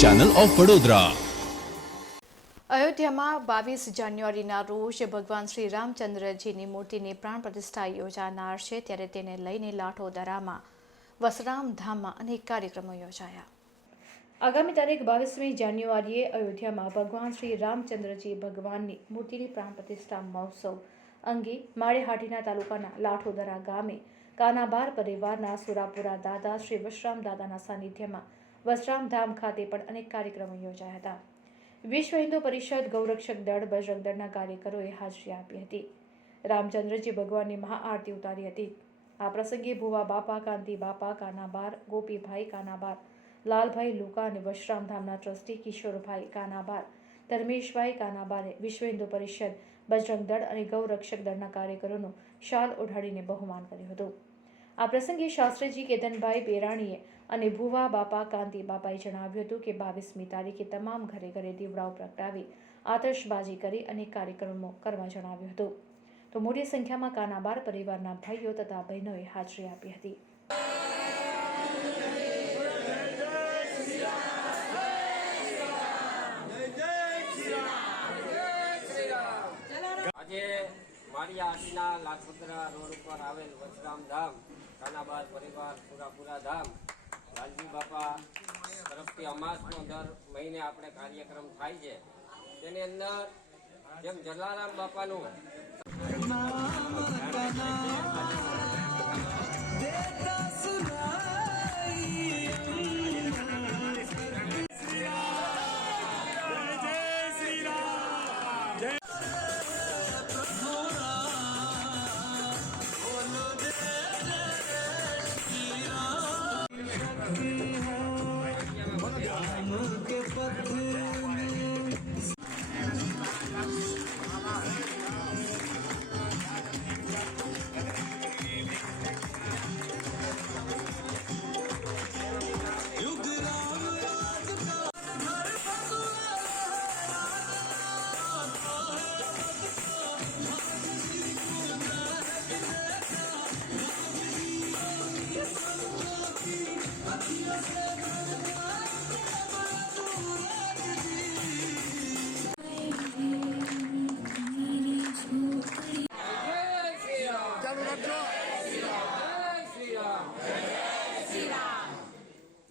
Channel of Vadodara. અયોધ્યામાં 22 જાન્યુઆરીના રોજ ભગવાન શ્રી રામચંદ્રજીની મૂર્તિની પ્રાણ પ્રતિષ્ઠા યોજાનાર છે, ત્યારે તેને લઈને લાઠોદરામાં વસરામ ધામમાં અનેક કાર્યક્રમો યોજાયા। આગામી તારીખ 22મી જાન્યુઆરીએ અયોધ્યામાં ભગવાન શ્રી રામચંદ્રજી ભગવાનની મૂર્તિની પ્રાણ પ્રતિષ્ઠા મહોત્સવ અંગે માળેહાટીના તાલુકાના લાઠોદરા ગામે કાનાબાર પરિવારના સુરાપુરા દાદા શ્રી વશરામ દાદાના સાનિધ્યમાં વસરામ ધામ ખાતે પણ અનેક કાર્યક્રમો યોજાયા હતા। વિશ્વ હિન્દુ પરિષદ, ગૌરક્ષક દળ, બજરંગ દળના કાર્યકરોએ હાજરી આપી હતી। રામચંદ્રજી ભગવાનની મહાઆરતી ઉતારી હતી। આ પ્રસંગે ભુવા બાપા, કાંતિ બાપા કાનાબાર, ગોપીભાઈ કાનાબાર, લાલભાઈ લુકા અને વશરામ ધામના ટ્રસ્ટી કિશોરભાઈ કાનાબાર, ધર્મેશભાઈ કાનાબારે વિશ્વ હિન્દુ પરિષદ, બજરંગ દળ અને ગૌરક્ષક દળના કાર્યકરોનું શાલ ઓઢાડીને બહુમાન કર્યું હતું। આ પ્રસંગે શાસ્ત્રીજી કેતનભાઈ બેરાણીએ અને ભુવા બાપા કાંતિ બાપાએ જણાવ્યું હતું કે 22મી તારીખે તમામ ઘરે ઘરે દીવડાઓ પ્રગટાવી આતશબાજી કરી અને કાર્યક્રમો કરવા જણાવ્યું હતું। તો મોટી સંખ્યામાં કાનાબાર પરિવારના ભાઈઓ તથા બહેનોએ હાજરી આપી હતી। આજે માળિયાહાટીના લાખોદરા રોડ ઉપર આવેલ વસરામ ધામ, કાનાબાર પરિવાર, સુરાપુરા ધામ, લાલજી બાપા તરફથી અમાસનો દર મહિને આપણે કાર્યક્રમ થાય છે। તેની અંદર જેમ જલારામ બાપાનું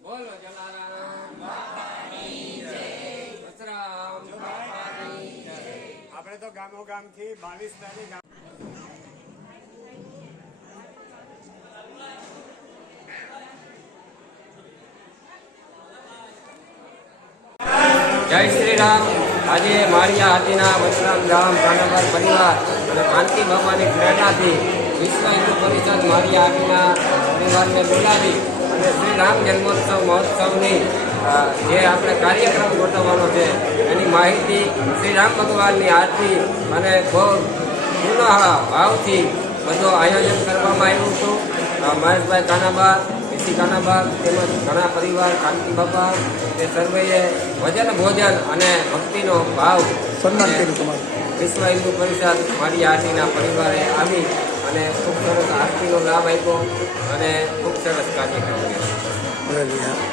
બોલો જલારામ બાપાની જય, વસરામ બાપાની જય। આપણે તો ગામો ગામથી 22 તારીખ જય શ્રી રામ। આજે માળિયાહાટીના વસરામ ધામ, કાનાબાર પરિવાર અને કાંતિ બાપાની પ્રેરણાથી વિશ્વ હિન્દુ પરિષદ માળિયાહાટીના પરિવારને બોલાવી અને શ્રી રામ જન્મોત્સવ મહોત્સવની જે આપણે કાર્યક્રમ ગોઠવવાનો છે એની માહિતી શ્રી રામ ભગવાનની આરતી અને બહુ પુનઃ ભાવથી બધું આયોજન કરવામાં આવ્યું હતું। મહેશભાઈ કાનાબાર, એસી કાનાબાર તેમજ ઘણા પરિવાર, કાંતિ બાપા તે સર્વેએ ભજન, ભોજન અને ભક્તિનો ભાવ વિશ્વ હિન્દુ પરિષદ માળિયાહાટીના પરિવારે આવી અને ખૂબ સરસ આરતીનો લાભ આપ્યો અને ખૂબ સરસ કાર્યક્રમ કર્યો।